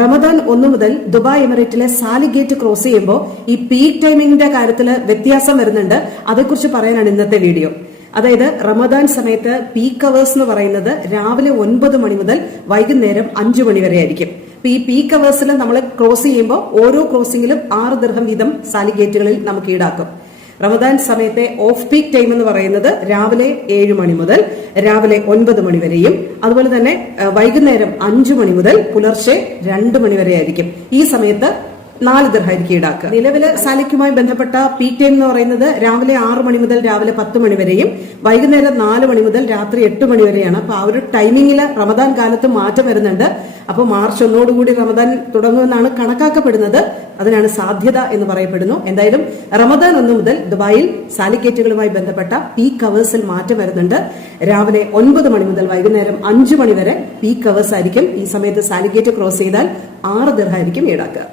റമദാൻ 1 മുതൽ Dubai എമിറേറ്റിലെ സാലിഗേറ്റ് cross ചെയ്യുമ്പോൾ ഈ പീക്ക് ടൈമിംഗിന്റെ കാര്യത്തിൽ വ്യത്യാസം വരുന്നുണ്ട്. അതേക്കുറിച്ച് പറയാനാണ് ഇന്നത്തെ വീഡിയോ. അതായത് റമദാൻ സമയത്ത് പീക്ക് അവേഴ്സ് എന്ന് പറയുന്നത് രാവിലെ 9 മണി മുതൽ വൈകുന്നേരം 5 മണി വരെ ആയിരിക്കും. ഈ പീക്ക് അവേഴ്സിൽ നമ്മൾ ക്രോസ് ചെയ്യുമ്പോൾ ഓരോ ക്രോസിംഗിലും 6 ദിർഹം വീതം സാലിഗേറ്റുകളിൽ നമുക്ക് ഈടാക്കും. റമദാൻ സമയത്തെ ഓഫ് പീക്ക് ടൈം എന്ന് പറയുന്നത് രാവിലെ 7 മണി മുതൽ രാവിലെ 9 മണി വരെയും അതുപോലെ തന്നെ വൈകുന്നേരം 5 മണി മുതൽ പുലർച്ചെ 2 മണി വരെ ആയിരിക്കും. ഈ സമയത്ത് 4 ദിർഹമായിരിക്കും ഈടാക്കുക. നിലവിലെ സാലിക്കുമായി ബന്ധപ്പെട്ട പീക്ക് ടൈം എന്ന് പറയുന്നത് രാവിലെ 6 മണി മുതൽ രാവിലെ 10 മണി വരെയും വൈകുന്നേരം 4 മണി മുതൽ രാത്രി 8 മണി വരെയാണ്. അപ്പൊ ആ ഒരു ടൈമിംഗിൽ റമദാൻ കാലത്ത് മാറ്റം വരുന്നുണ്ട്. അപ്പോൾ മാർച്ച് 1 റമദാൻ തുടങ്ങുമെന്നാണ് കണക്കാക്കപ്പെടുന്നത്. അതിനാണ് സാധ്യത എന്ന് പറയപ്പെടുന്നു. എന്തായാലും റമദാൻ 1 മുതൽ ദുബായിൽ സാലിഗേറ്റുകളുമായി ബന്ധപ്പെട്ട പീക്ക് അവേഴ്സിൽ മാറ്റം വരുന്നുണ്ട്. രാവിലെ 9 മണി മുതൽ വൈകുന്നേരം 5 മണി വരെ പീക്ക് അവേഴ്സ് ആയിരിക്കും. ഈ സമയത്ത് സാലിഗേറ്റ് ക്രോസ് ചെയ്താൽ 6 ദിർഹമായിരിക്കും ഈടാക്കുക.